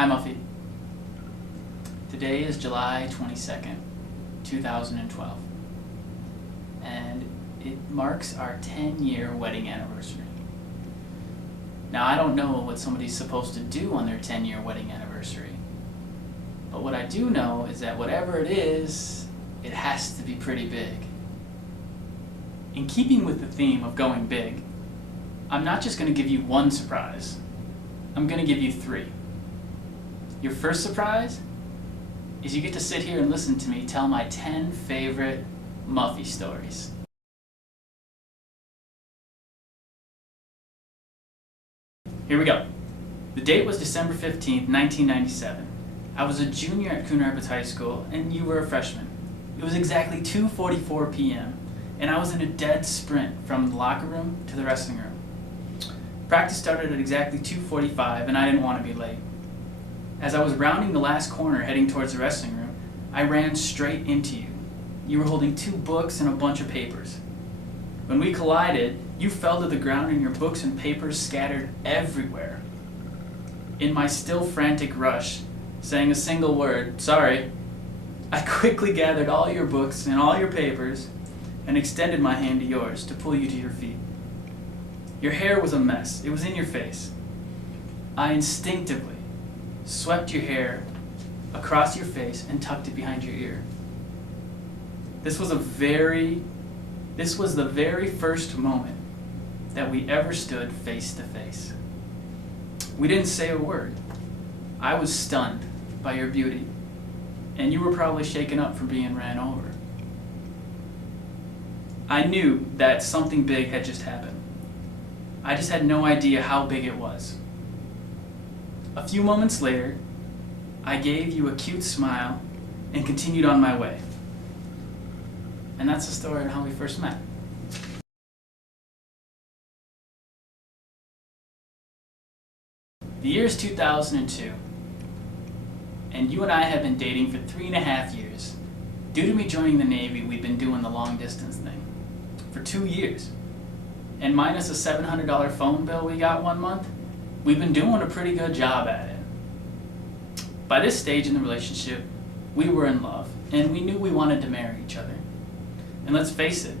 Hi Muffy. Today is July 22nd, 2012, and it marks our 10-year wedding anniversary. Now I don't know what somebody's supposed to do on their 10-year wedding anniversary, but what I do know is that whatever it is, it has to be pretty big. In keeping with the theme of going big, I'm not just going to give you one surprise, I'm going to give you three. Your first surprise is you get to sit here and listen to me tell my 10 favorite Muffy stories. Here we go. The date was December 15th, 1997. I was a junior at Coon Rapids High School and you were a freshman. It was exactly 2:44 p.m. and I was in a dead sprint from the locker room to the wrestling room. Practice started at exactly 2:45 and I didn't want to be late. As I was rounding the last corner heading towards the wrestling room, I ran straight into you. You were holding 2 books and a bunch of papers. When we collided, you fell to the ground and your books and papers scattered everywhere. In my still frantic rush, saying a single word, "Sorry," I quickly gathered all your books and all your papers and extended my hand to yours to pull you to your feet. Your hair was a mess. It was in your face. I instinctively swept your hair across your face and tucked it behind your ear. This was the very first moment that we ever stood face to face. We didn't say a word. I was stunned by your beauty, and you were probably shaken up from being ran over. I knew that something big had just happened. I just had no idea how big it was. A few moments later, I gave you a cute smile and continued on my way. And that's the story of how we first met. The year is 2002, and you and I have been dating for 3.5 years. Due to me joining the Navy, we've been doing the long distance thing for 2 years. And minus a $700 phone bill we got one month, we've been doing a pretty good job at it. By this stage in the relationship, we were in love, and we knew we wanted to marry each other. And let's face it,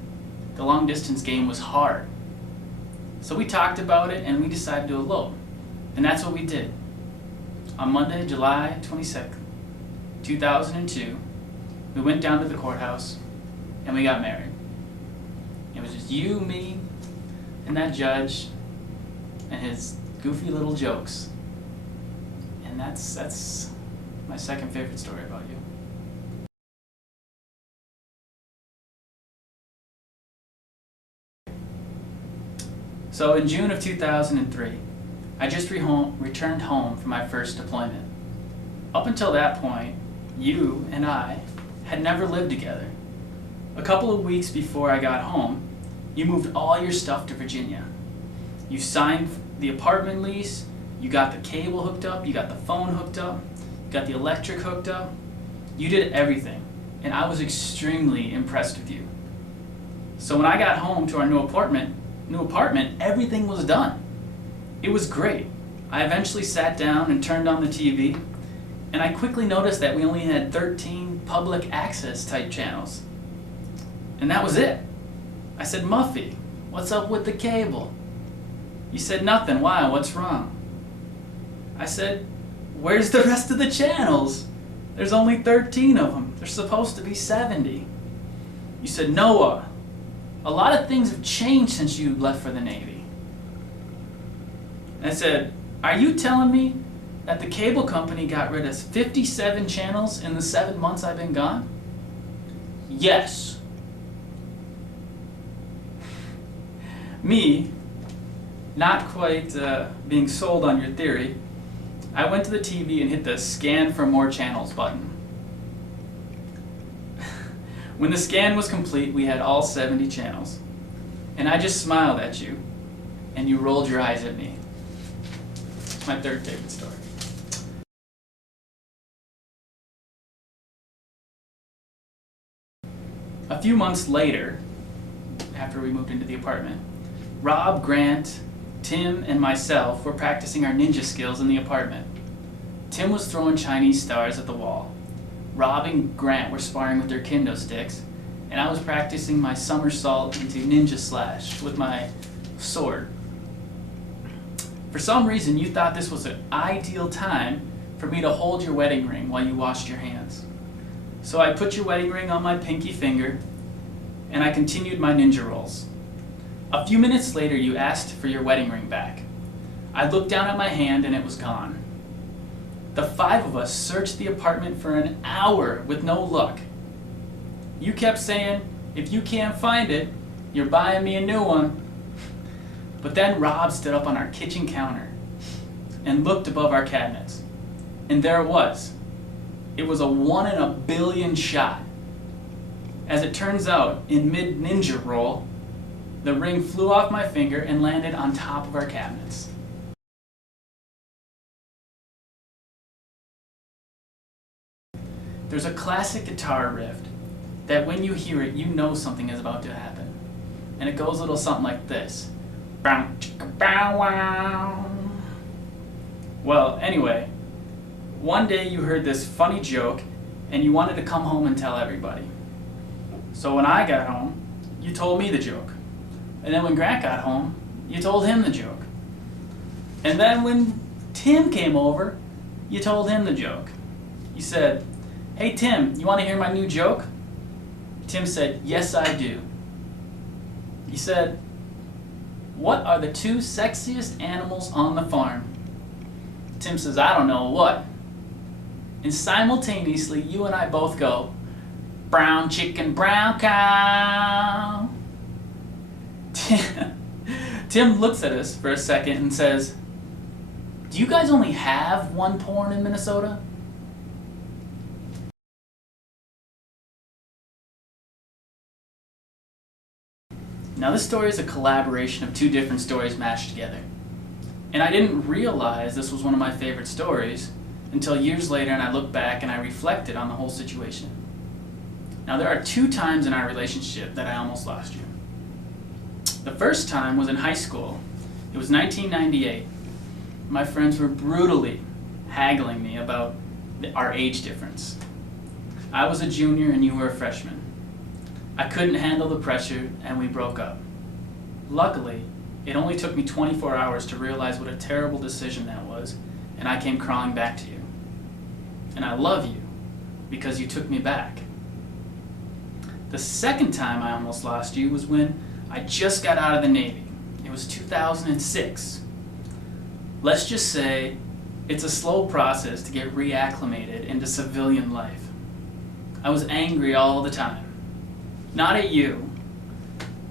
the long distance game was hard. So we talked about it and we decided to elope. And that's what we did. On Monday, July 22nd, 2002, we went down to the courthouse and we got married. It was just you, me, and that judge and his goofy little jokes. And that's my second favorite story about you. So in June of 2003, I just returned home from my first deployment. Up until that point, you and I had never lived together. A couple of weeks before I got home, you moved all your stuff to Virginia. You signed the apartment lease, you got the cable hooked up, you got the phone hooked up, you got the electric hooked up. You did everything, and I was extremely impressed with you. So when I got home to our new apartment, everything was done. It was great. I eventually sat down and turned on the TV, and I quickly noticed that we only had 13 public access type channels. And that was it. I said, "Muffy, what's up with the cable?" You said, "Nothing. Why? What's wrong?" I said, "Where's the rest of the channels? There's only 13 of them. There's supposed to be 70. You said, "Noah, a lot of things have changed since you left for the Navy." I said, "Are you telling me that the cable company got rid of 57 channels in the 7 months I've been gone?" "Yes." Me, not quite being sold on your theory, I went to the TV and hit the scan for more channels button. When the scan was complete, we had all 70 channels. And I just smiled at you, and you rolled your eyes at me. My third favorite story. A few months later, after we moved into the apartment, Rob, Grant, Tim, and myself were practicing our ninja skills in the apartment. Tim was throwing Chinese stars at the wall. Rob and Grant were sparring with their kendo sticks, and I was practicing my somersault into ninja slash with my sword. For some reason, you thought this was an ideal time for me to hold your wedding ring while you washed your hands. So I put your wedding ring on my pinky finger, and I continued my ninja rolls. A few minutes later, you asked for your wedding ring back. I looked down at my hand and it was gone. The 5 of us searched the apartment for an hour with no luck. You kept saying, if you can't find it, you're buying me a new one. But then Rob stood up on our kitchen counter and looked above our cabinets. And there it was. It was a 1 in a billion shot. As it turns out, in mid-ninja roll, the ring flew off my finger and landed on top of our cabinets. There's a classic guitar riff that when you hear it, you know something is about to happen. And it goes a little something like this. Bow, chicka, bow, wow. Well, anyway, one day you heard this funny joke and you wanted to come home and tell everybody. So when I got home, you told me the joke. And then when Grant got home, you told him the joke. And then when Tim came over, you told him the joke. You said, "Hey Tim, you want to hear my new joke?" Tim said, "Yes, I do." You said, "What are the 2 sexiest animals on the farm?" Tim says, "I don't know, what?" And simultaneously, you and I both go, "Brown chicken, brown cow." Tim looks at us for a second and says, "Do you guys only have one porn in Minnesota?" Now this story is a collaboration of 2 different stories mashed together. And I didn't realize this was one of my favorite stories until years later, and I looked back and I reflected on the whole situation. Now there are 2 times in our relationship that I almost lost you. The first time was in high school. It was 1998. My friends were brutally haggling me about our age difference. I was a junior and you were a freshman. I couldn't handle the pressure and we broke up. Luckily, it only took me 24 hours to realize what a terrible decision that was, and I came crawling back to you. And I love you because you took me back. The second time I almost lost you was when I just got out of the Navy. It was 2006. Let's just say it's a slow process to get reacclimated into civilian life. I was angry all the time. Not at you,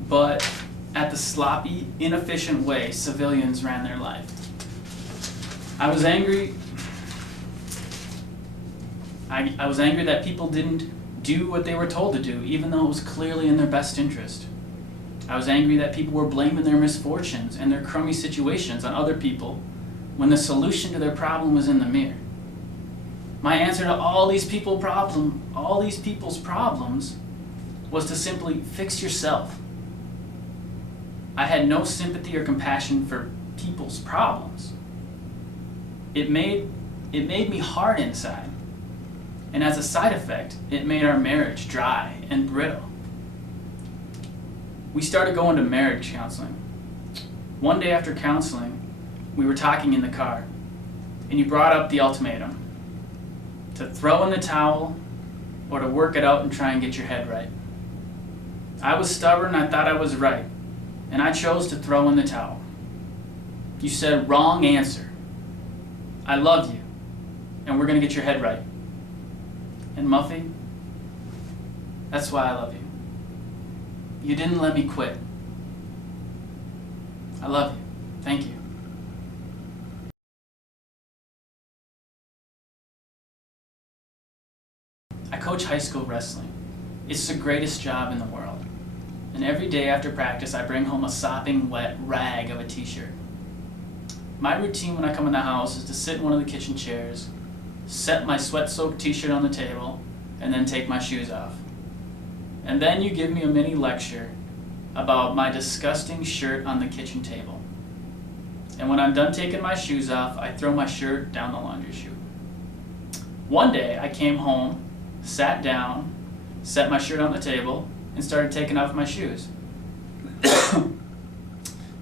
but at the sloppy, inefficient way civilians ran their life. I was angry that people didn't do what they were told to do, even though it was clearly in their best interest. I was angry that people were blaming their misfortunes and their crummy situations on other people when the solution to their problem was in the mirror. My answer to all these people's problems was to simply fix yourself. I had no sympathy or compassion for people's problems. It made me hard inside. And as a side effect, it made our marriage dry and brittle. We started going to marriage counseling. One day after counseling, we were talking in the car, and you brought up the ultimatum: to throw in the towel or to work it out and try and get your head right. I was stubborn, I thought I was right, and I chose to throw in the towel. You said, "Wrong answer. I love you, and we're going to get your head right." And Muffy, that's why I love you. You didn't let me quit. I love you. Thank you. I coach high school wrestling. It's the greatest job in the world. And every day after practice, I bring home a sopping wet rag of a t-shirt. My routine when I come in the house is to sit in one of the kitchen chairs, set my sweat-soaked t-shirt on the table, and then take my shoes off. And then you give me a mini lecture about my disgusting shirt on the kitchen table. And when I'm done taking my shoes off, I throw my shirt down the laundry chute. One day I came home, sat down, set my shirt on the table, and started taking off my shoes.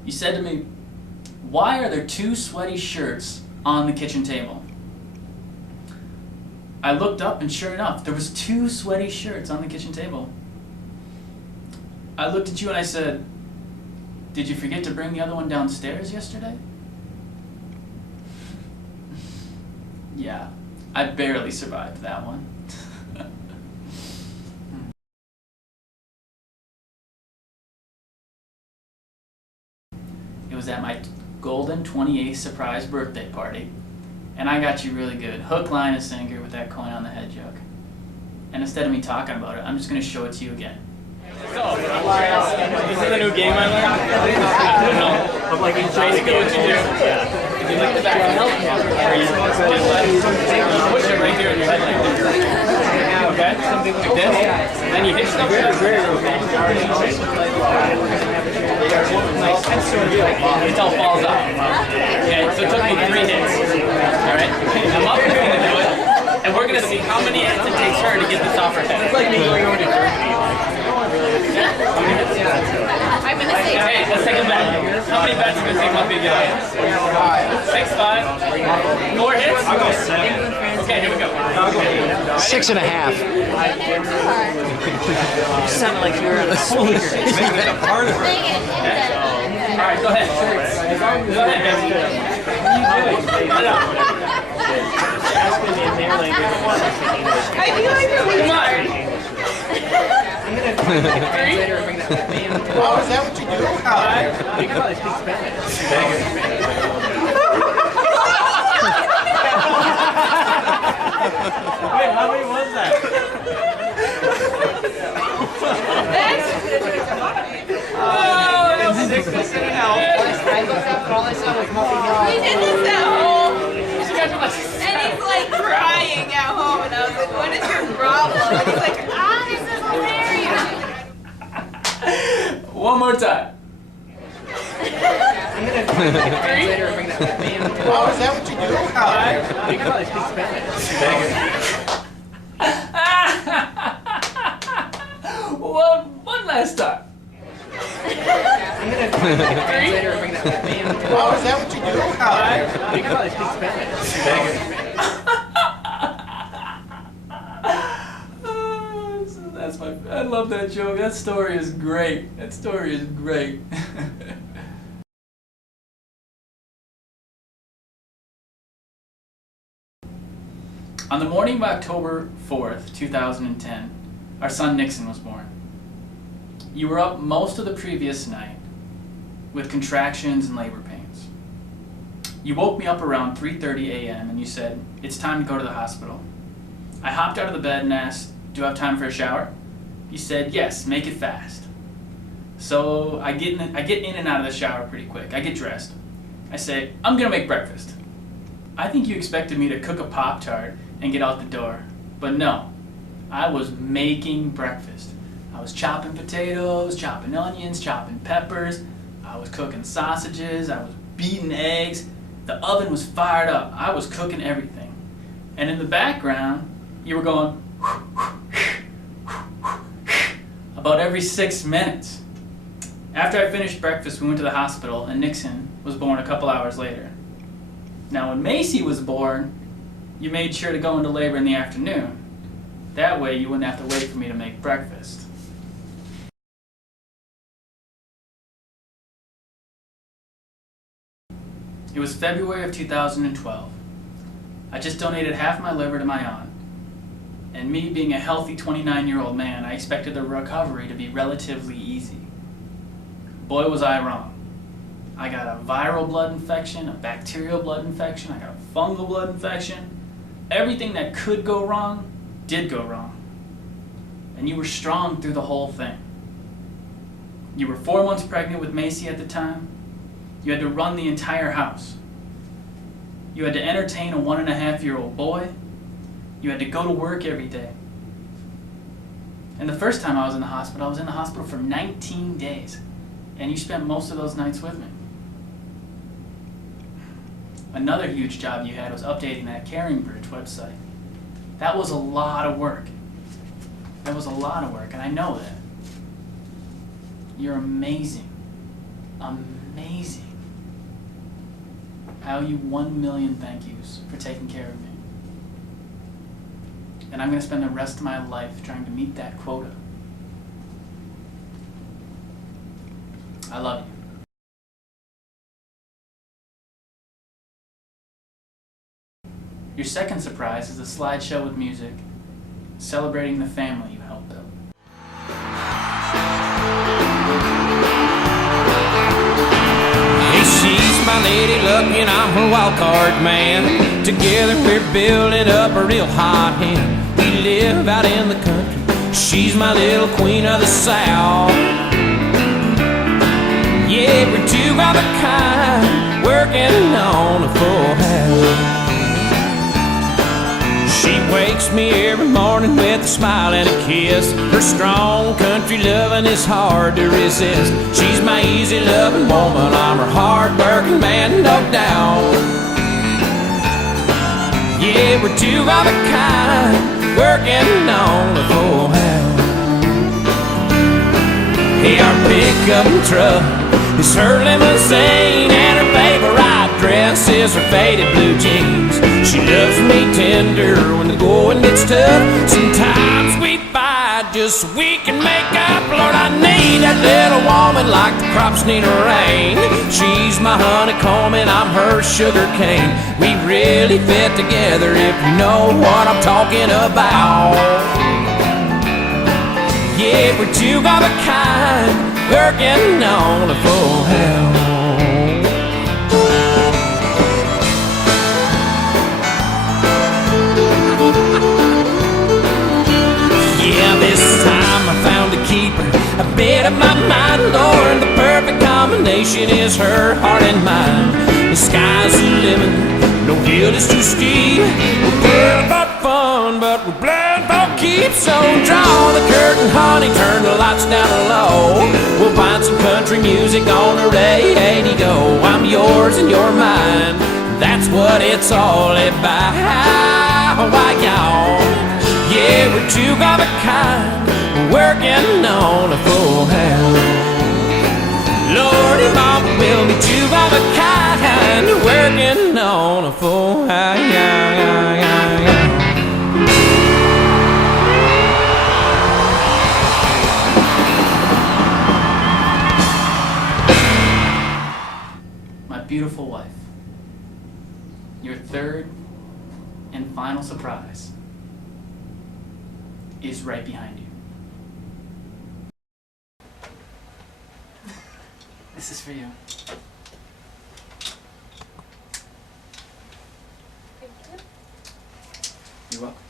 You said to me, "Why are there 2 sweaty shirts on the kitchen table?" I looked up and sure enough, there was 2 sweaty shirts on the kitchen table. I looked at you and I said, "Did you forget to bring the other one downstairs yesterday?" Yeah, I barely survived that one. It was at my golden 28th surprise birthday party, and I got you really good, hook, line, and sinker with that coin on the head joke. And instead of me talking about it, I'm just going to show it to you again. So, this is a new game I learned. I'm like, basically what you do, if you lick the back of the head, you push it right here in your head like this. Okay? Something like this. And then you hit stuff until it falls off. Okay, so it took me 3 hits. Alright? Now Muffy's gonna do it, and we're gonna see how many hits it takes her to get this off her head. It's like me going to Germany. I'm gonna say. Hey, let's take a bet. How many bets are gonna take Muffy to get out? 6, 5, 4 hits? I'll go 7. Okay, here we go. 6.5. You sound like you're on a speaker. Alright, go ahead. Go ahead, baby. What are you doing? Come on. 3? Oh, is that what you do? 5. You can probably speak Spanish. Wait, how many was that? Oh, 6 and a half. We did this at home, and he's like crying at home, and I was like, "What is your problem?" And he's like, "This is hilarious." One more time. 3? Oh, is that what you do? 5. You can probably speak Spanish. One last time. 3? Oh, is that what you do? 5. You can probably speak Spanish. So that's I love that joke. That story is great. That story is great. On the morning of October 4th, 2010, our son Nixon was born. You were up most of the previous night with contractions and labor pains. You woke me up around 3:30 a.m. and you said, "It's time to go to the hospital." I hopped out of the bed and asked, "Do I have time for a shower?" You said, "Yes, make it fast." So I get in and out of the shower pretty quick. I get dressed. I say, "I'm gonna make breakfast." I think you expected me to cook a Pop-Tart and get out the door, but no, I was making breakfast. I was chopping potatoes, chopping onions, chopping peppers. I was cooking sausages. I was beating eggs. The oven was fired up. I was cooking everything. And in the background, you were going about every 6 minutes. After I finished breakfast, we went to the hospital, and Nixon was born a couple hours later. Now, when Macy was born, you made sure to go into labor in the afternoon. That way, you wouldn't have to wait for me to make breakfast. It was February of 2012. I just donated half my liver to my aunt. And me being a healthy 29-year-old man, I expected the recovery to be relatively easy. Boy, was I wrong. I got a viral blood infection, a bacterial blood infection, I got a fungal blood infection. Everything that could go wrong, did go wrong. And you were strong through the whole thing. You were 4 months pregnant with Macy at the time. You had to run the entire house. You had to entertain a 1.5-year-old boy. You had to go to work every day. And the first time I was in the hospital for 19 days. And you spent most of those nights with me. Another huge job you had was updating that Caring Bridge website. That was a lot of work. That was a lot of work, and I know that. You're amazing. Amazing. I owe you 1,000,000 thank yous for taking care of me. And I'm going to spend the rest of my life trying to meet that quota. I love you. Your second surprise is a slideshow with music, celebrating the family you helped build. Hey, she's my lady luck and I'm her wild card man. Together we're building up a real hot hand. We live out in the country. She's my little queen of the South. Yeah, we're two of a kind, working on a full house. She wakes me every morning with a smile and a kiss. Her strong country loving is hard to resist. She's my easy loving woman, I'm her hard working man, no doubt. Yeah, we're two of a kind, working on a full house. Hey, our pickup truck is her limousine, and her favorite dress is her faded blue jeans. She loves me tender when the going gets tough. Sometimes we fight just so we can make up. Lord, I need that little woman like the crops need rain. She's my honeycomb and I'm her sugar cane. We really fit together if you know what I'm talking about. Yeah, we're two of a kind, working on a full house. Yeah, this time I found a keeper, a bit of my mind, Lord. The perfect combination is her heart and mind. The sky's the limit, no hill is too steep. We're good about fun, but we're blind for keeps. So draw the curtain, honey, turn the lights down low. We'll find some country music on the radio. I'm yours and you're mine, that's what it's all about. Why, y'all? Yeah, we're two of a kind, working on a full house. Lordy, mama, we'll be two of a kind, working on a full house. My beautiful wife, your third and final surprise is right behind you. This is for you. Thank you. You're welcome.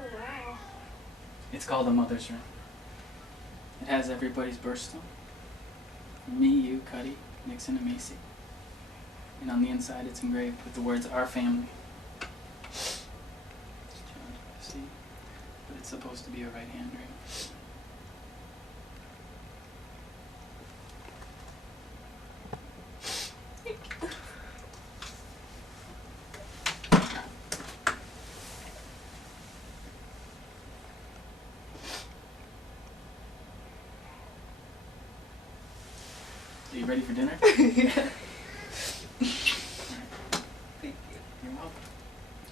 Oh, wow. It's called the Mother's Ring. It has everybody's birthstone. Me, you, Cuddy, Nixon, and Macy. And on the inside it's engraved with the words, "Our family." It's challenging to see, but it's supposed to be a right hand ring. Are you ready for dinner? Yeah. Thank you. You're welcome.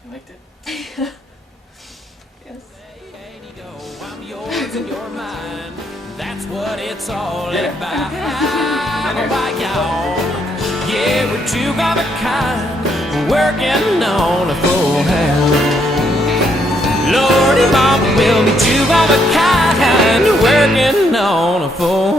You liked it? Yes. I'm yours and you're mine, that's what it's all Yeah. about. Why, y'all? Yeah, we're two of a kind, working on a full house. Lordy, mama, we'll be two of a kind, working on a full